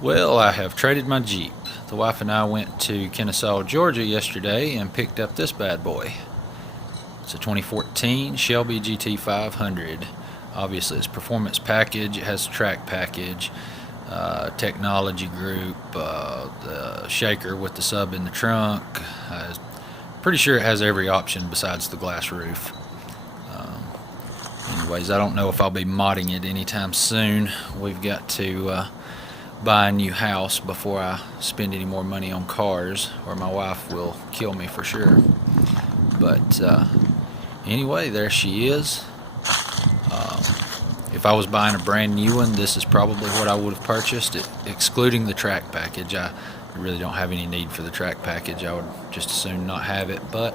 Well, I have traded my Jeep. The wife and I went to Kennesaw, Georgia yesterday and picked up this bad boy. It's a 2014 Shelby GT500. Obviously, it's performance package. It has a track package, technology group, the shaker with the sub in the trunk. Pretty sure it has every option besides the glass roof. Anyways, I don't know if I'll be modding it anytime soon. We've got to buy a new house before I spend any more money on cars, or my wife will kill me for sure. But anyway, there she is. If I was buying a brand new one, this is probably what I would have purchased, excluding the track package. I really don't have any need for the track package. I would just as soon not have it, but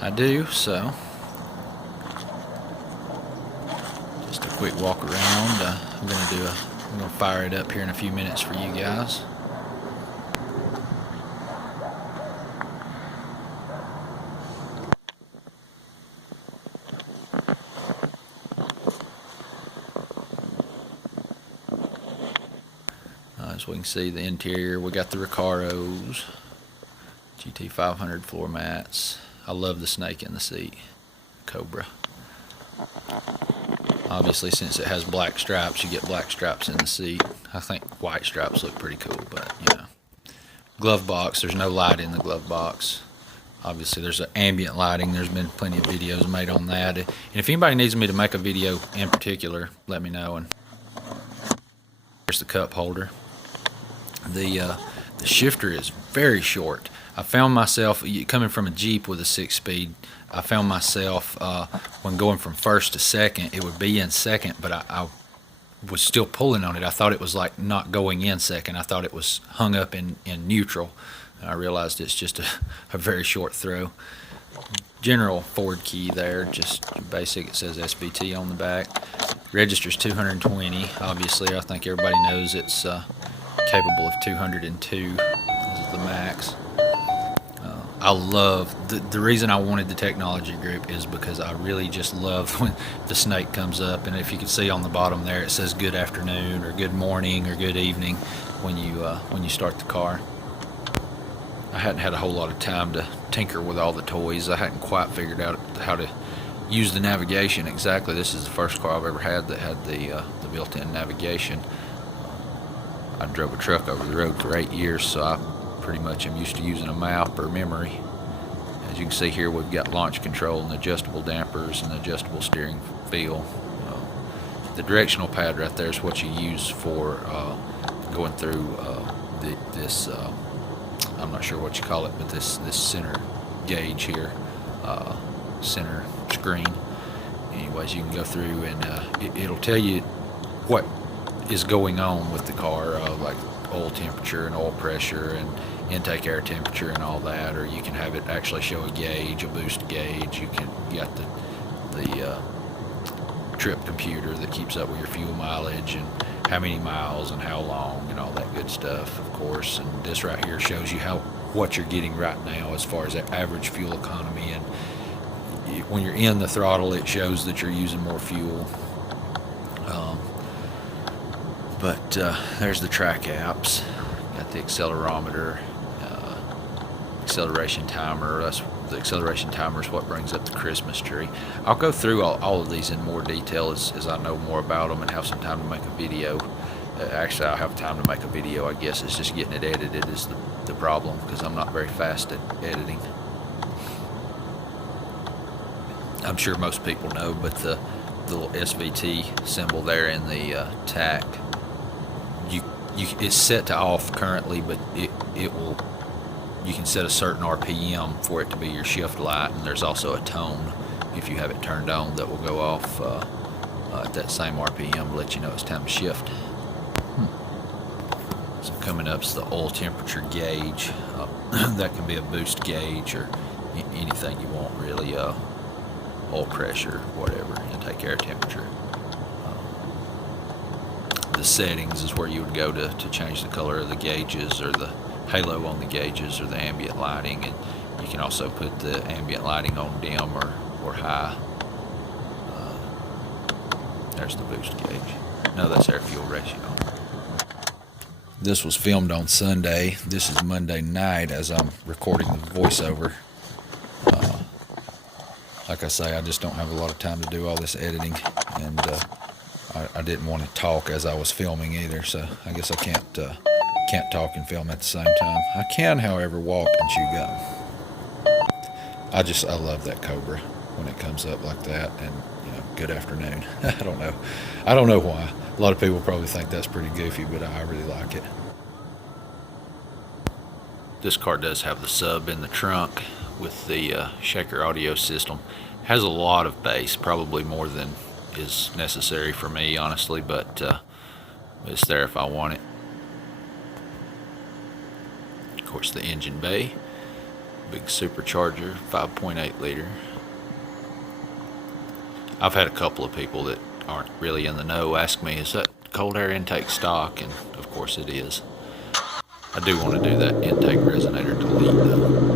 I do, so just a quick walk around. I'm gonna fire it up here in a few minutes for you guys. As we can see, the interior, we got the Recaros, GT500 floor mats. I love the snake in the seat, Cobra. Obviously, since it has black stripes, you get black stripes in the seat. I think white stripes look pretty cool, but you know. Glove box, there's no light in the glove box. Obviously, there's ambient lighting. There's been plenty of videos made on that. And if anybody needs me to make a video in particular, let me know. And here's the cup holder. The shifter is very short. I found myself, coming from a Jeep with a 6-speed, I found myself when going from first to second, it would be in second, but I was still pulling on it. I thought it was like not going in second. I thought it was hung up in neutral. And I realized it's just a very short throw. General Ford key there, just basic. It says SBT on the back. Registers 220. Obviously, I think everybody knows it's capable of 202. This is the max. I love the reason I wanted the technology group is because I really just love when the snake comes up, and if you can see on the bottom there, it says good afternoon or good morning or good evening when you start the car. I hadn't had a whole lot of time to tinker with all the toys. I hadn't quite figured out how to use the navigation exactly. This is the first car I've ever had that had the built-in navigation. I drove a truck over the road for 8 years, so I pretty much am used to using a map or memory. As you can see here, we've got launch control and adjustable dampers and adjustable steering wheel. The directional pad right there is what you use for going through this, I'm not sure what you call it, but this center gauge here, center screen. Anyways, you can go through and it'll tell you what is going on with the car, like oil temperature and oil pressure and intake air temperature and all that, or you can have it actually show a gauge, a boost gauge. You got the trip computer that keeps up with your fuel mileage and how many miles and how long and all that good stuff, of course. And this right here shows you what you're getting right now as far as average fuel economy. And when you're in the throttle, it shows that you're using more fuel. But there's the track apps. Got the accelerometer, acceleration timer. The acceleration timer is what brings up the Christmas tree. I'll go through all of these in more detail as I know more about them and have some time to make a video. Actually, I'll have time to make a video, I guess. It's just getting it edited is the problem, because I'm not very fast at editing. I'm sure most people know, but the little SVT symbol there in the tack, it's set to off currently, but it will. You can set a certain RPM for it to be your shift light, and there's also a tone if you have it turned on that will go off at that same RPM to let you know it's time to shift. So coming up is the oil temperature gauge. That can be a boost gauge or anything you want really. Oil pressure, whatever, intake air temperature. The settings is where you would go to change the color of the gauges or the halo on the gauges or the ambient lighting, and you can also put the ambient lighting on dim or high. There's the boost gauge. No, that's air fuel ratio. This was filmed on Sunday. This is Monday night as I'm recording the voiceover. Like I say, I just don't have a lot of time to do all this editing, and I didn't want to talk as I was filming either, so I guess I can't talk and film at the same time. I can, however, walk and chew gum. I love that Cobra when it comes up like that, and good afternoon. I don't know why. A lot of people probably think that's pretty goofy, but I really like it. This car does have the sub in the trunk with the Shaker audio system. Has a lot of bass, probably more than is necessary for me, honestly, but it's there if I want it. Of course, the engine bay, big supercharger, 5.8 liter. I've had a couple of people that aren't really in the know ask me, is that cold air intake stock? And of course it is. I do want to do that intake resonator delete though.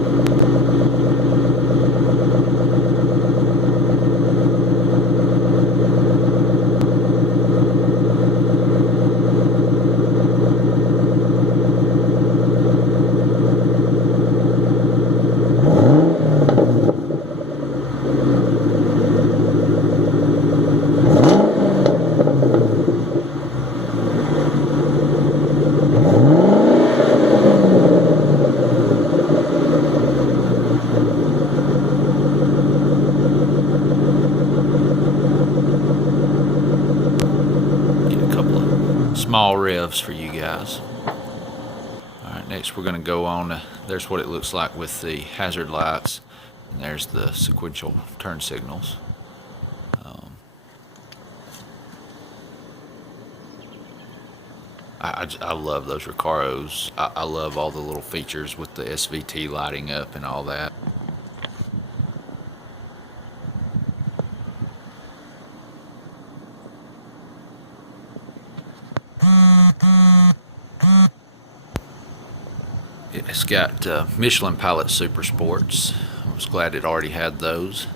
Small revs for you guys. Alright, next we're going to go on. There's what it looks like with the hazard lights, and there's the sequential turn signals. I love those Recaros. I love all the little features with the SVT lighting up and all that. It's got Michelin Pilot Super Sports. I was glad it already had those.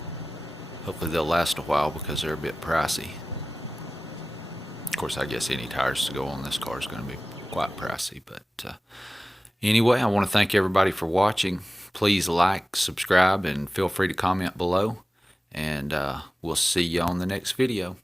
Hopefully they'll last a while because they're a bit pricey. Of course, I guess any tires to go on this car is going to be quite pricey. But anyway, I want to thank everybody for watching. Please like, subscribe, and feel free to comment below. And we'll see you on the next video.